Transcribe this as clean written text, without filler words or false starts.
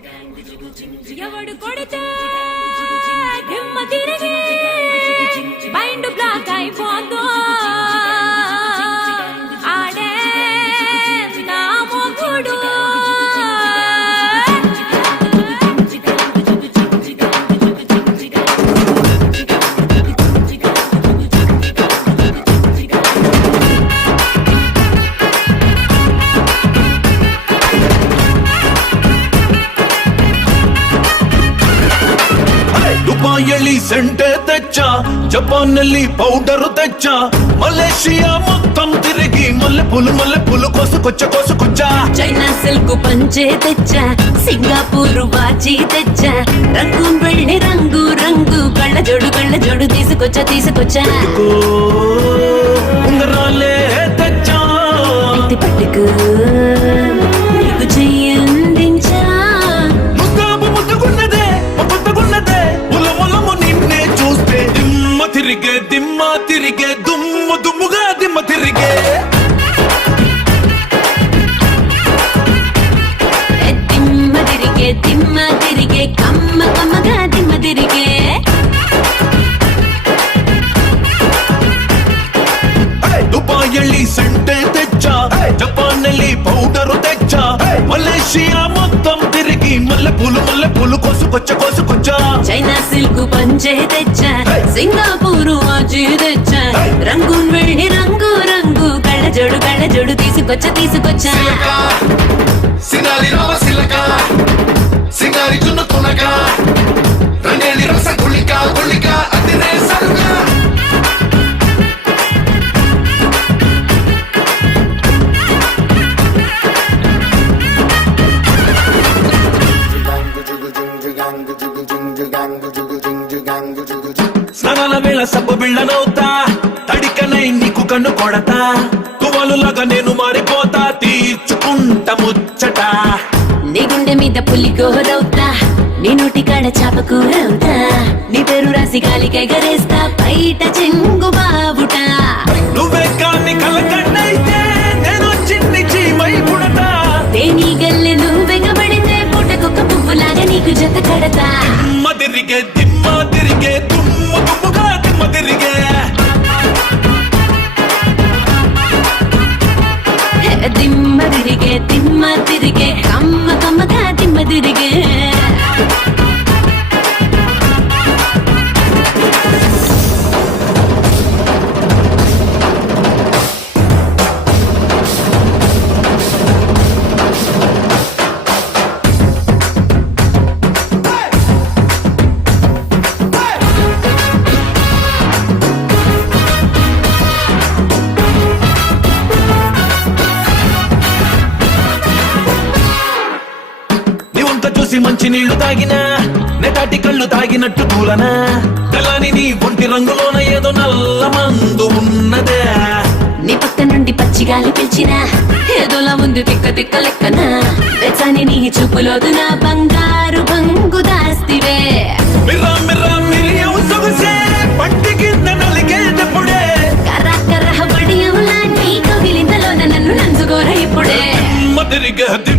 ఎవడు కొడితే దిమ్మ తిరిగి మైండ్ బ్లాక్ అయిపోతుందో ఆడే నా మొగుడు. ದುಬಾಯಲ್ಲಿ ಸೆಂಟೆ ತೆಚ್ಚ, ಜಪಾನ್ನಲ್ಲಿ ಪೌಡರ್ ತೆಚ್ಚ, ಮಲೇಷಿಯಾ మొత్తం తిరిగి మల్లె పూలు కోసుకొచ్చా. చైనా సిల్క్ పంచే తెచ్చా, సింగపూర్ వాచి తెచ్చా, రంగు వెళ్ళి రంగు రంగు కళ్ళ జోడు తీసుకొచ్చా. ఉంగరాలే తెచ్చా, పట్టుకు నీకు చెయ్యందించా. దిమ్మ తిరిగే దుమ్ముగా దిమ్మ తిరిగే దిమ్మ తిరిగే కమ్మగా దిమ్మ తిరిగే. ದುಬಾಯಲ್ಲಿ ಸೆಂಟೆ ತೆಚ್ಚ, ಜಪಾನ್ನಲ್ಲಿ ಪೌಡರ್ ತೆಚ್ಚ, మలేషియా మొత్తం తిరిగి మల్లె పూలు కోసుకొచ్చా. చైనా సిల్క్ పంచే తెచ్చా, సింగపూర్ వాచి తెచ్చా, రంగు వెళ్ళి రంగు రంగు కళ్ళ జోడు తీసుకొచ్చా. సింగారి రామ సిలక, సింగారి జున్ను తునక, రంగేలి రస గుళిక అతిరే సరుగా. స్నానాల వేళ సబ్బు బిళ్ళనవుతా, తడికనై నీకు కన్ను కొడతా, తువాలులాగా నేను మారిపోతా, తీర్చుకుంట ముచ్చట. నీ గుండె మీద పులి గోరవుతా, నీ నోటి కాడ చాప కూరవుతా, నీ పేరు రాసి గాలికై గరేస్తా, బయట చెంగు బాబుట. నువ్వే కాని కలకట్టయితే నేను చిన్ని చీమై పుడతా, తేనీ గల్లె నువ్వెగబడితే పుట్టకొక్క పువ్వులాగా నీకు జత కడతా. దిమ్మ తిరిగే దుమ్ముగా దిమ్మ తిరిగే. దిమ్మ తిరిగే కమ్మగా దిమ్మ తిరిగే. మంచి నీళ్లు తాగినా, నెటాటి కళ్ళు తాగినట్టు కూలనా, కలాని నీ ఒంటి రంగులోన ఏదో నల్ల మందు ఉన్నదే. నీ పక్క నుండి పచ్చిగాలి పిలిచినా, ఏదోలా ముందు తిక్క లెక్కనా, వెచ్చని నీ చూపులోదు నా బంగారు బంగు దాస్తివే. సొగసే పట్టి కింద నలిగేటప్పుడే, కర్ర వడియంలా నీ కవిలింతలోన నన్ను నంచుకోర ఇప్పుడే. తిరిగే